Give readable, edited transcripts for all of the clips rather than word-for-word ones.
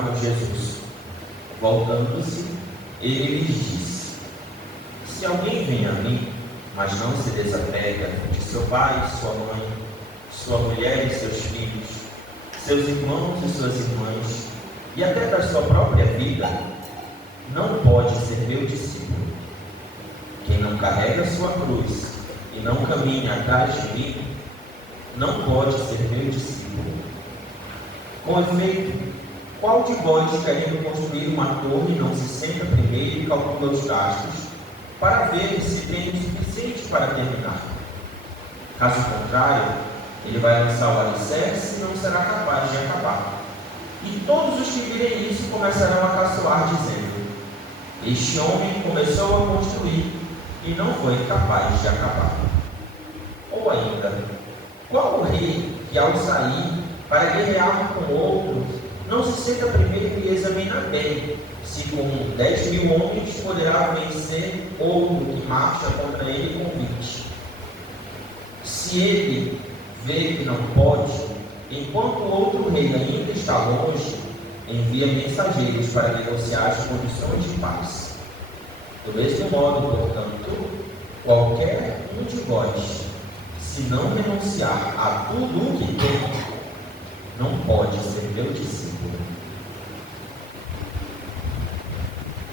encontraram com Jesus. Voltando-se, ele lhes disse: se alguém vem a mim, mas não se desapega de seu pai, sua mãe, sua mulher e seus filhos, seus irmãos e suas irmãs, e até da sua própria vida, não pode ser meu discípulo. Quem não carrega sua cruz e não caminha atrás de mim, não pode ser meu discípulo. Com efeito, qual de vós, querendo construir uma torre, não se senta primeiro e calcula os gastos, para ver se tem o suficiente para terminar? Caso contrário, ele vai lançar o alicerce e não será capaz de acabar. E todos os que virem isso começarão a caçoar, dizendo: este homem começou a construir e não foi capaz de acabar. Ou ainda, qual o rei que, ao sair para guerrear com outro, não se senta primeiro e examina bem se com 10.000 homens poderá vencer outro que marcha contra ele com 20? Se ele vê que não pode, enquanto o outro rei ainda está longe, envia mensageiros para negociar as condições de paz. Do mesmo modo, portanto, qualquer um de vós, se não renunciar a tudo o que tem, não pode ser meu discípulo.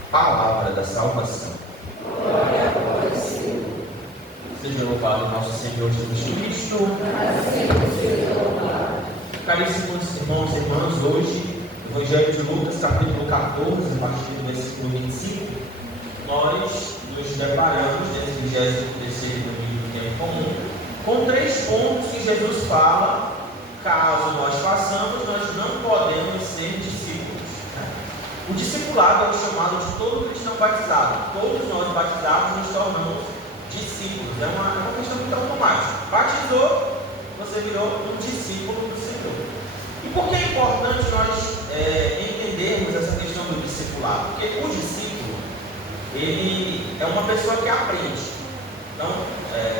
Palavra da salvação. Glória a vós, Senhor. Seja louvado nosso Senhor Jesus Cristo. Para sempre seja louvado. Caríssimos irmãos e irmãs, hoje, Evangelho de Lucas, capítulo 14, a partir do versículo 25, nós nos deparamos, nesse 23º domingo do tempo comum, com 3 pontos que Jesus fala: caso nós façamos, nós não podemos ser discípulos. O discipulado é o chamado de todo cristão batizado. Todos nós batizados nos tornamos discípulos. É uma questão muito automática. Batizou, você virou um discípulo do Senhor. E por que é importante nós entendermos essa questão do discipulado? Porque o discípulo, ele é uma pessoa que aprende. Então,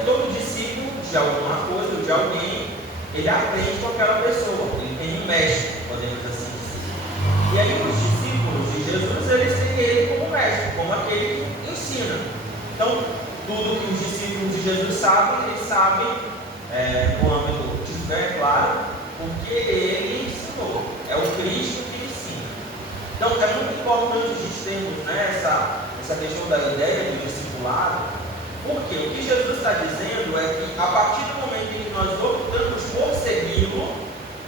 todo discípulo de alguma coisa ou de alguém, ele aprende com aquela pessoa. Ele tem um mestre, podemos assim dizer. E aí os discípulos de Jesus, eles têm ele como mestre, como aquele que ensina. Então, tudo que os discípulos de Jesus sabem, eles sabem no âmbito de fé, claro, porque ele ensinou. É o Cristo que ensina. Então, é muito importante a gente termos essa questão da ideia do discipulado, porque o que Jesus está dizendo é que, a partir do momento em que nós optamos por segui-lo,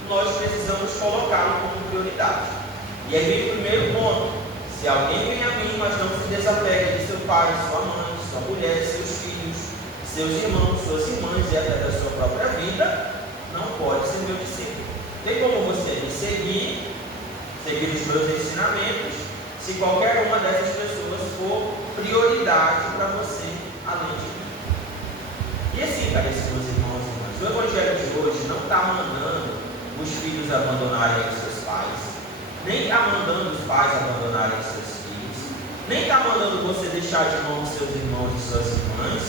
nós precisamos colocá-lo como prioridade. E aí vem o primeiro ponto: se alguém vem a mim, mas não se desapega de seu pai, sua mãe, sua mulher, seus filhos, seus irmãos, suas irmãs e até da sua própria vida, não pode ser meu discípulo. Tem como você me seguir os meus ensinamentos, se qualquer uma dessas pessoas for prioridade para você, além de mim. E assim, caríssimos irmãos e irmãs, o Evangelho de hoje não está mandando os filhos abandonarem os seus pais, nem está mandando os pais abandonarem os seus filhos, nem está mandando você deixar de mão os seus irmãos e suas irmãs,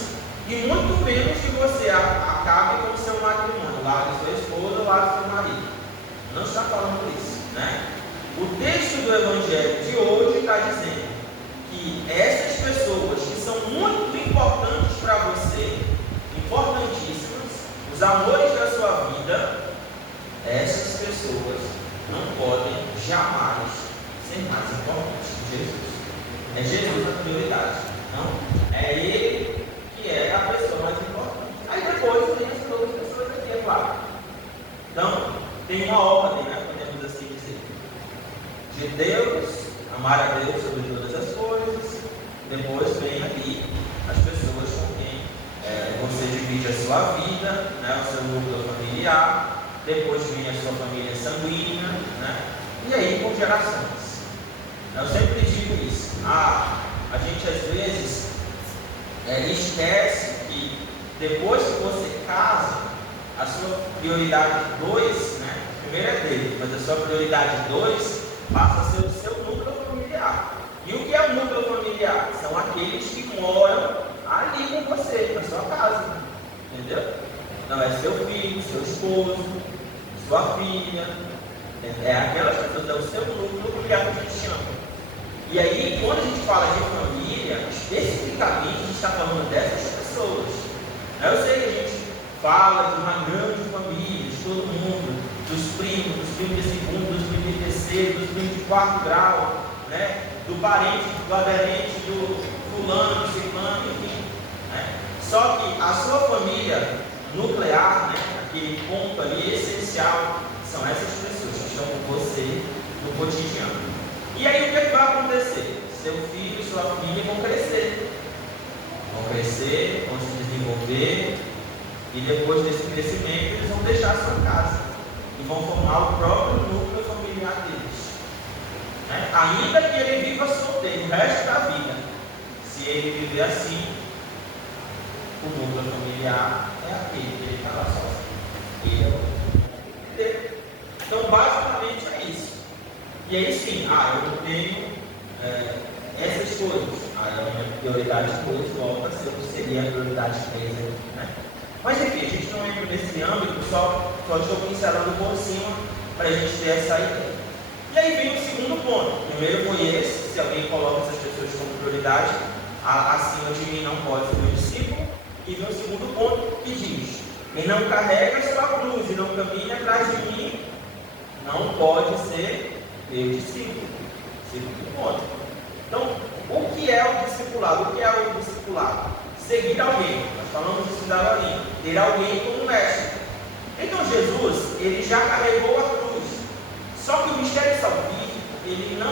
e muito menos que você acabe com o seu matrimônio, lá de sua esposa, lá do seu marido. Não está falando isso, né? O texto do Evangelho de hoje está dizendo que essas pessoas que são muito importantes para você, importantíssimas, os amores da sua vida, essas pessoas não podem jamais ser mais importantes que Jesus. É Jesus a prioridade, não? É Ele que é a pessoa mais importante. Aí depois tem as outras pessoas aqui, é claro. Então, tem uma ordem, né? Podemos assim dizer. De Deus, amar a Deus sobre todas as coisas. Depois vem aqui as pessoas com quem você divide a sua vida, né? O seu núcleo familiar. Depois vem a sua família sanguínea, né? E aí por gerações. Eu sempre digo isso. A gente às vezes esquece que depois que você casa, a sua prioridade 2, né? Primeiro é dele, mas a sua prioridade 2 passa a ser o seu núcleo familiar. E o que é o núcleo familiar? São aqueles que moram ali com você, na sua casa. Entendeu? Não é seu filho, seu esposo, sua filha, É aquelas pessoas, é o seu núcleo que a gente chama. E aí, quando a gente fala de família, especificamente a gente está falando dessas pessoas. Eu sei que a gente fala de uma grande família, de todo mundo, dos primos de segundo, dos primos de terceiro, dos primos de quarto grau, né? Do parente, do aderente, do fulano, do ciclano, enfim. Né? Só que a sua família nuclear, né? Aquele ponto ali essencial, são essas pessoas que estão com você no cotidiano. E aí o que vai acontecer? Seu filho e sua família vão crescer, vão se desenvolver, e depois desse crescimento eles vão deixar a sua casa e vão formar o próprio núcleo familiar deles, né? Ainda que ele viva solteiro o resto da vida, se ele viver assim, o núcleo familiar é aquele que ele está lá sozinho. Então basicamente é isso. E aí sim, eu não tenho essas coisas. A minha prioridade 2 volta a ser o que seria a prioridade 3 aqui, né? Mas enfim, a gente não entra nesse âmbito, só estou pincelando por cima para a gente ter essa ideia. E aí vem o segundo ponto. Primeiro foi esse, se alguém coloca essas pessoas como prioridade, acima de mim não pode ser meu discípulo. E vem o segundo ponto que diz: quem não carrega a sua cruz e não caminha atrás de mim, não pode ser meu discípulo. Segundo ponto. Então, o que é o discipulado? O que é o discipulado? Seguir alguém. Nós falamos isso da Laurinha. Ter alguém como mestre. Então, Jesus, ele já carregou a cruz. Só que o mistério salvífico, ele não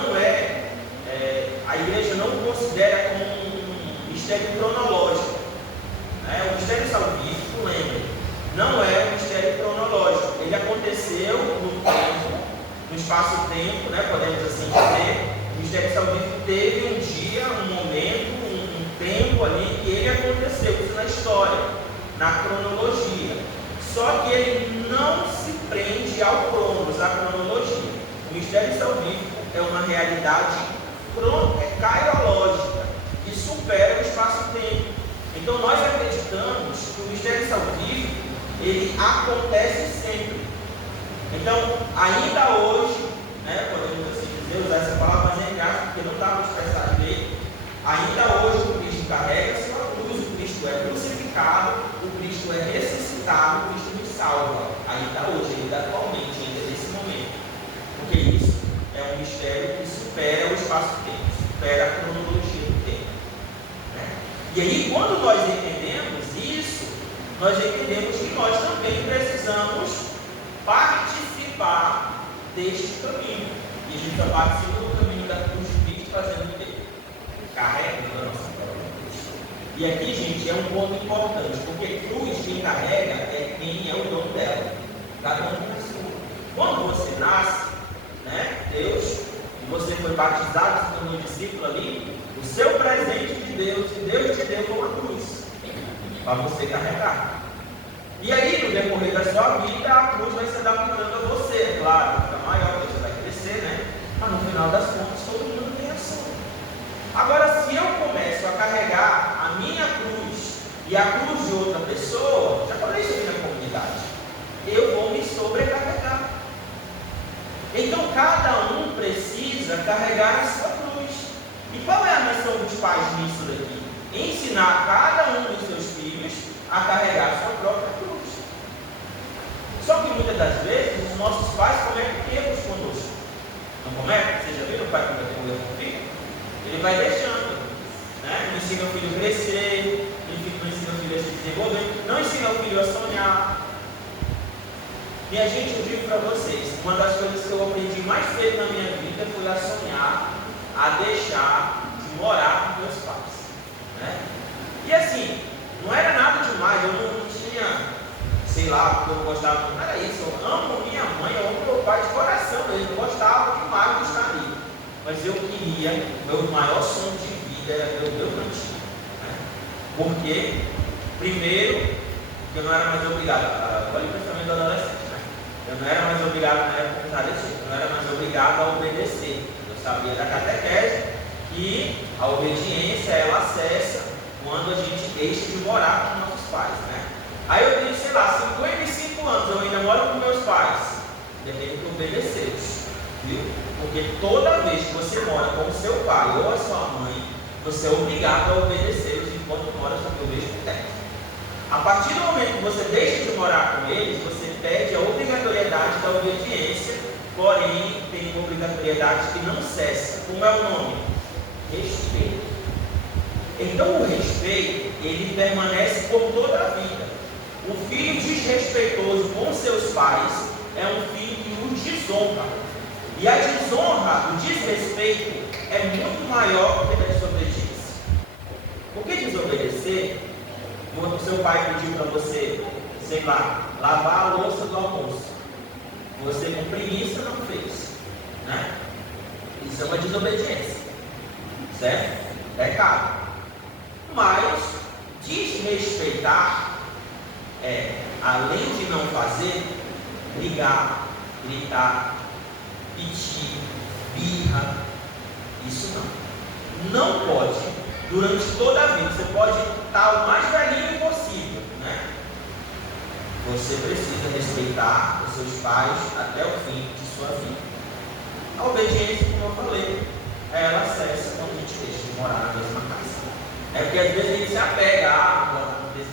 a igreja não considera como um mistério cronológico. O mistério salvífico, lembre, não é um mistério cronológico. Ele aconteceu no tempo, no espaço-tempo, né, podemos assim dizer. O mistério salvífico teve um dia, um momento, um tempo ali que ele aconteceu, isso na história, na cronologia. Só que ele não se prende ao cronos, à cronologia. O mistério salvífico é uma realidade cairológica que supera o espaço-tempo. Então nós acreditamos que o mistério salvífico ele acontece sempre. Então, ainda hoje, né, podemos assim dizer, usar essa palavra, mas entre aspas, porque não dá para expressar direito, ainda hoje o Cristo carrega a sua cruz, o Cristo é crucificado, o Cristo é ressuscitado, o Cristo nos salva. Ainda hoje, ainda atualmente, ainda nesse momento. Porque isso é um mistério que supera o espaço-tempo, supera a cronologia do tempo. Né? E aí, quando nós entendemos isso, nós entendemos que nós também precisamos participar deste caminho. E a gente só participa do caminho da cruz de Cristo fazendo o quê? Carregando a nossa própria cruz. E aqui, gente, é um ponto importante, porque cruz, quem carrega é quem é o dono dela. Cada um tem a sua. Quando você nasce, né, Deus, e você foi batizado, se tornou discípulo ali, o seu presente de Deus, que Deus te deu uma cruz, para você carregar. E aí, no decorrer da sua vida, a cruz vai se adaptando a você. É claro, fica maior, você vai crescer, né? Mas no final das contas, todo mundo tem a sua. Agora, se eu começo a carregar a minha cruz e a cruz de outra pessoa, já falei isso aqui na comunidade, eu vou me sobrecarregar. Então, cada um precisa carregar a sua cruz. E qual é a missão dos pais nisso daqui? Ensinar cada um dos seus filhos a carregar a sua própria cruz. Só que muitas das vezes os nossos pais cometem erros conosco. Não cometem? Vocês já viram o pai cometer um erro com o filho? Ele vai deixando, né? Não ensina o filho a crescer, não ensina o filho a se desenvolver, não ensina o filho a sonhar. Minha gente, eu digo para vocês, uma das coisas que eu aprendi mais cedo na minha vida foi a sonhar, a deixar de morar com meus pais, né? E assim, não era nada demais, eu não tinha, sei lá, porque eu gostava, não era isso, eu amo minha mãe, eu amo meu pai de coração, eles gostavam demais de estar ali. Mas eu queria, meu maior sonho de vida era ver o meu cantinho, né? Porque, primeiro, eu não era mais obrigado, olha o pensamento do adolescente, né? Eu não era mais obrigado na época eu não era mais obrigado a obedecer. Eu sabia da catequese que a obediência ela acessa quando a gente deixa de morar com nossos pais, né? Aí eu tenho, sei lá, 55 anos, eu ainda moro com meus pais. e tem que obedecê-los, viu? Porque toda vez que você mora com o seu pai ou a sua mãe, você é obrigado a obedecê-los enquanto mora sob o mesmo teto. A partir do momento que você deixa de morar com eles, você perde a obrigatoriedade da obediência, porém tem uma obrigatoriedade que não cessa. Como é o nome? Respeito. Então o respeito, ele permanece por toda a vida. O filho desrespeitoso com seus pais é um filho que os desonra. E a desonra, o desrespeito, é muito maior que a desobediência. Porque desobedecer, quando o seu pai pediu para você, sei lá, lavar a louça do almoço, você com preguiça não fez, né? Isso é uma desobediência, certo? Pecado. Mas desrespeitar é, além de não fazer, brigar, gritar, pedir, birra, isso não. Não pode, durante toda a vida, você pode estar o mais velhinho possível, né? Você precisa respeitar os seus pais até o fim de sua vida. A obediência, como eu falei, ela cessa quando a gente deixa de morar na mesma casa. É porque às vezes a gente se apega,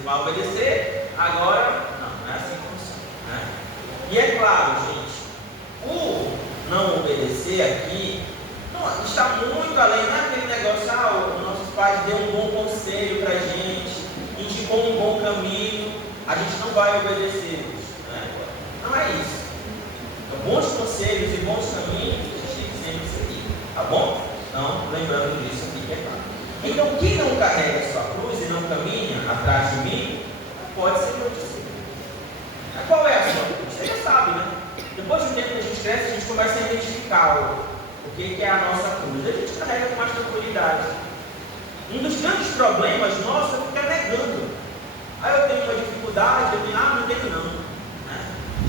vai obedecer, agora não é assim que funciona, né? E é claro, gente, o não obedecer aqui não, está muito além daquele negócio, os nossos pais deu um bom conselho para a gente, indicou um bom caminho, a gente não vai obedecê-los, né? Não é isso. Então, bons conselhos e bons caminhos a gente tem que sempre seguir, tá bom? Então, lembrando disso aqui, é claro. Então, quem não carrega a sua cruz e não caminha atrás de mim, pode ser meu discípulo. Qual é a sua cruz? Você já sabe, né? Depois de um tempo que a gente cresce, a gente começa a identificar o que é a nossa cruz. A gente carrega com mais tranquilidade. Um dos grandes problemas nossos é ficar negando. Eu tenho uma dificuldade, eu tenho, não tenho não. Né?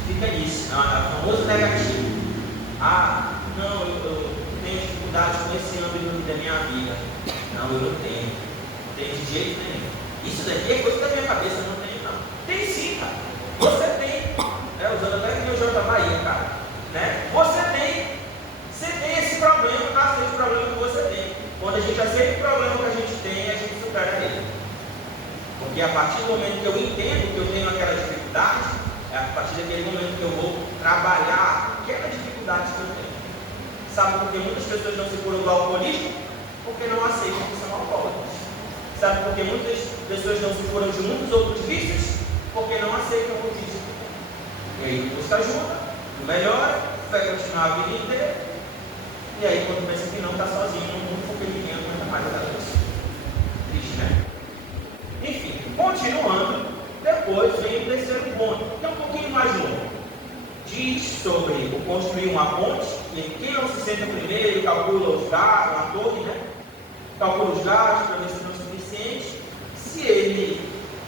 Fica nisso, é o famoso negativo. Não, eu tenho dificuldade com esse âmbito da minha vida. Não, eu não tenho. Não tenho de jeito nenhum. Isso daqui é coisa da minha cabeça, eu não tenho não. Tem sim, cara. Você tem. Usando até aqui o J. Bahia, cara. Né? Você tem esse problema, aceita o problema que você tem. Quando a gente aceita o problema que a gente tem, a gente supera ele. Porque a partir do momento que eu entendo que eu tenho aquela dificuldade, é a partir daquele momento que eu vou trabalhar aquela dificuldade que eu tenho. Sabe por que muitas pessoas não se curam do alcoolismo? Porque não aceitam que são alcoólicos. Sabe por que muitas pessoas não se curam de muitos outros vícios? Porque não aceitam o vício. E aí busca ajuda, melhora, vai continuar a vida inteira. E aí quando pensa que não, está sozinho no mundo, porque ninguém aguenta mais a isso. Triste, né? Enfim, continuando, depois vem o terceiro ponto, que é um pouquinho mais longo. Diz sobre o construir uma ponte, e quem não se senta primeiro, calcula os gastos, uma torre, né? Calcula os gastos para ver se não é suficiente. Se ele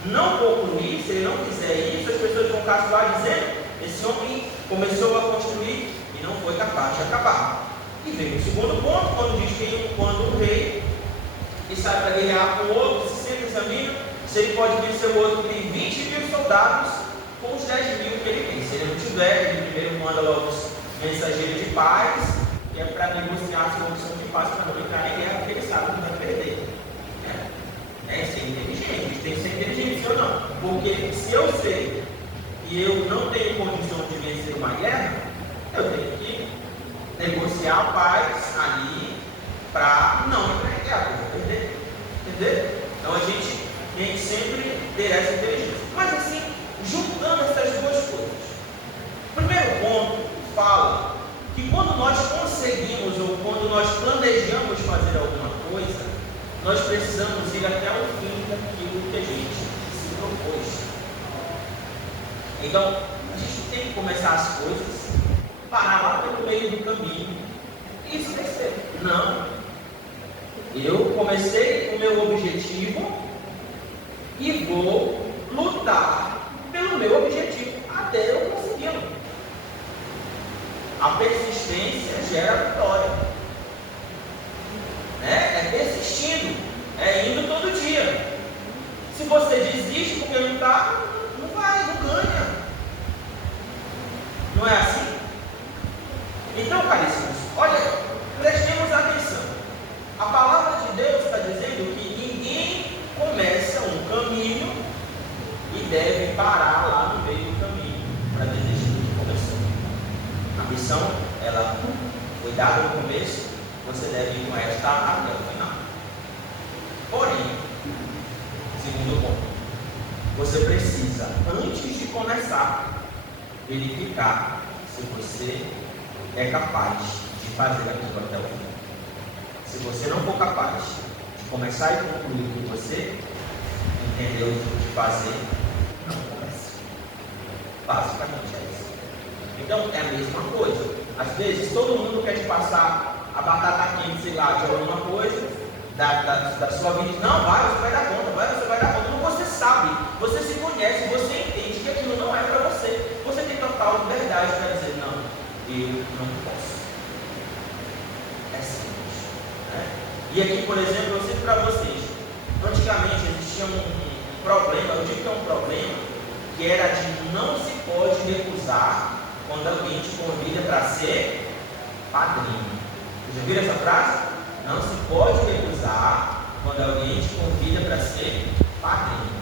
não concluir, se ele não fizer isso, as pessoas vão caçoar dizendo: esse homem começou a construir e não foi capaz de acabar. E vem o segundo ponto, quando diz que quando o rei que sai para guerrear com o outro, se sempre examina se ele pode vencer o outro que tem 20.000 soldados com os 10.000 que ele tem. Se ele não tiver, ele primeiro manda logo os mensageiros de paz, que é para negociar as condições de paz para não entrar em guerra, porque ele sabe que vai perder. É ser inteligente, a gente tem que ser inteligente, ou não? Porque se eu sei que eu não tenho condição de vencer uma guerra, eu tenho que negociar a paz ali para não entrar em guerra, entender? Então a gente tem que sempre ter essa inteligência. Mas assim, juntando essas duas coisas, o primeiro ponto fala que quando nós conseguimos ou quando nós planejamos fazer alguma coisa, nós precisamos ir até o fim daquilo que a gente se propôs. Então, a gente tem que começar as coisas, parar lá pelo meio do caminho e esquecer. Não. Eu comecei o meu objetivo e vou lutar pelo meu objetivo até eu consegui-lo. A persistência gera vitória. É persistindo, é indo todo dia. Se você desiste porque não está, não vai, não ganha. Não é assim? cuidado no começo, você deve ir com esta até o final. Porém, segundo ponto, você precisa, antes de começar, verificar se você é capaz de fazer aquilo até o fim. Se você não for capaz de começar e concluir o que você entendeu de fazer, não comece. Basicamente é isso. Então é a mesma coisa. Às vezes todo mundo quer te passar a batata quente, sei lá, de alguma coisa da sua vida. Não, vai, você vai dar conta, você vai dar conta. Não, você sabe, você se conhece, você entende que aquilo não é para você. Você tem total liberdade para dizer, não, eu não posso. É simples. Né? E aqui, por exemplo, eu cito para vocês, antigamente existia um problema, eu digo que é um problema, que era de não se pode recusar quando alguém te convida para ser padrinho. Vocês já viram essa frase? Não se pode recusar quando alguém te convida para ser padrinho.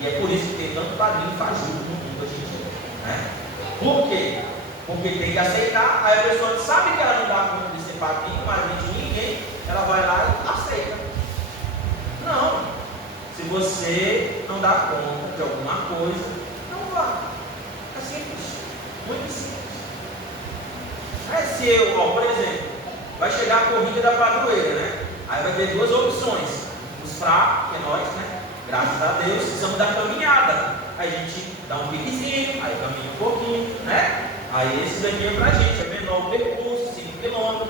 E é por isso que tem tanto padrinho faz junto no mundo hoje em dia. Né? Por quê? Porque tem que aceitar, aí a pessoa sabe que ela não dá conta de ser padrinho, madrinho de ninguém, ela vai lá e aceita. Não. Se você não dá conta de alguma coisa, não vá. É simples. Muito simples. Se eu, por exemplo, vai chegar a corrida da padroeira, né? Aí vai ter duas opções. Os fracos, que é nós, né? Graças a Deus, precisamos da caminhada. Aí a gente dá um piquezinho, aí caminha um pouquinho, né? Aí esse daqui é pra gente, é menor o percurso, 5 km.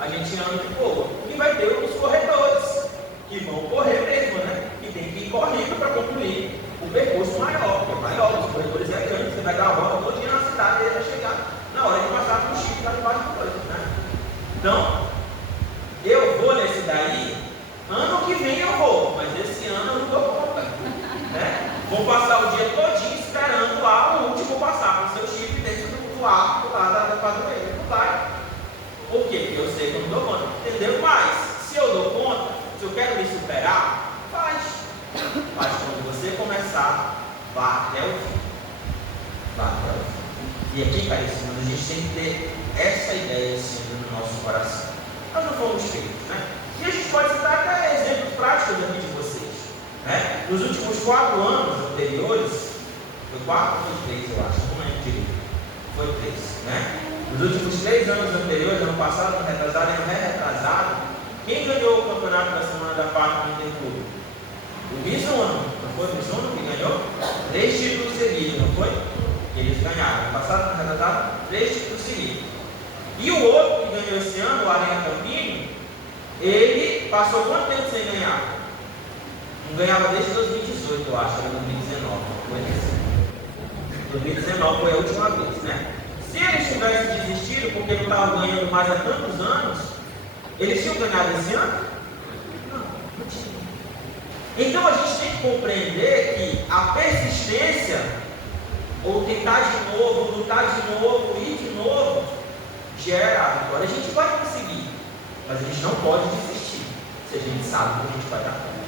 A gente anda de boa. E vai ter os corredores, que vão correr mesmo, né? E tem que ir correndo para concluir o percurso maior, porque é maior, os corredores é grande, você vai dar a volta todo dia na cidade e vai chegar na hora de passar com o Chico para debaixo do coisa, né? Então, eu vou nesse daí, ano que vem eu vou, mas esse ano eu não dou conta, né? Vou passar o dia todinho esperando lá o último passar com o seu chip dentro do arco lá da padroeira, não vai. Por quê? Porque eu sei que eu não dou conta, entendeu? Mas, se eu dou conta, se eu quero me superar, faz. Mas quando você começar, vá até o fim. Vá até o fim. E aqui, caríssimos, a gente tem que ter essa ideia sempre no nosso coração. Nós não fomos feitos, né? E a gente pode citar até exemplos práticos aqui de vocês. Né? Nos últimos 4 anos anteriores, foi 4 ou foi 3, eu acho, não lembro direito. Foi 3, né? Nos últimos 3 anos anteriores, ano passado, ano retrasado e ano retrasado, quem ganhou o campeonato da Semana da Paz no Interclube? O Mizuno, não foi o Mizuno que ganhou? 3 títulos seguidos, não foi? Eles ganharam. No passado, ano retrasado, 3 títulos seguidos. E o outro que ganhou esse ano, o Arena Campinho, ele passou quanto tempo sem ganhar? Não ganhava desde 2018, eu acho, era 2019. Foi assim. 2019 foi a última vez, né? Se eles tivessem desistido porque não estavam ganhando mais há tantos anos, eles tinham ganhado esse ano? Não, não tinham. Então a gente tem que compreender que a persistência, ou tentar de novo, lutar de novo, ir de novo, gera a vitória. A gente vai conseguir, mas a gente não pode desistir, se a gente sabe que a gente vai dar conta.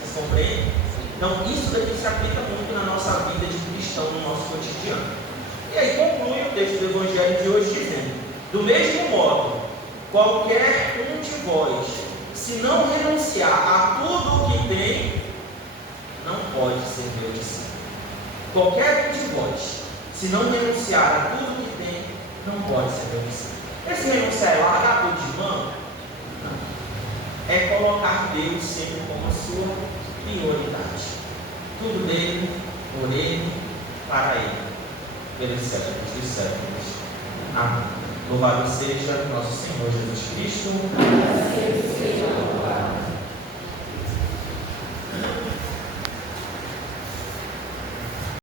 Vocês compreendem? Então isso daqui se aplica muito na nossa vida de cristão, no nosso cotidiano. E aí conclui o texto do Evangelho de hoje dizendo: do mesmo modo, qualquer um de vós, se não renunciar a tudo o que tem, não pode ser meu discípulo. Qualquer um de vós, se não renunciar a tudo o que tem, não pode ser meu discípulo. Esse renunciar é largar tudo de mão? Não. É colocar Deus sempre como a sua prioridade. Tudo dele, por ele, para ele. Pelos séculos dos séculos. Amém. Louvado seja nosso Senhor Jesus Cristo.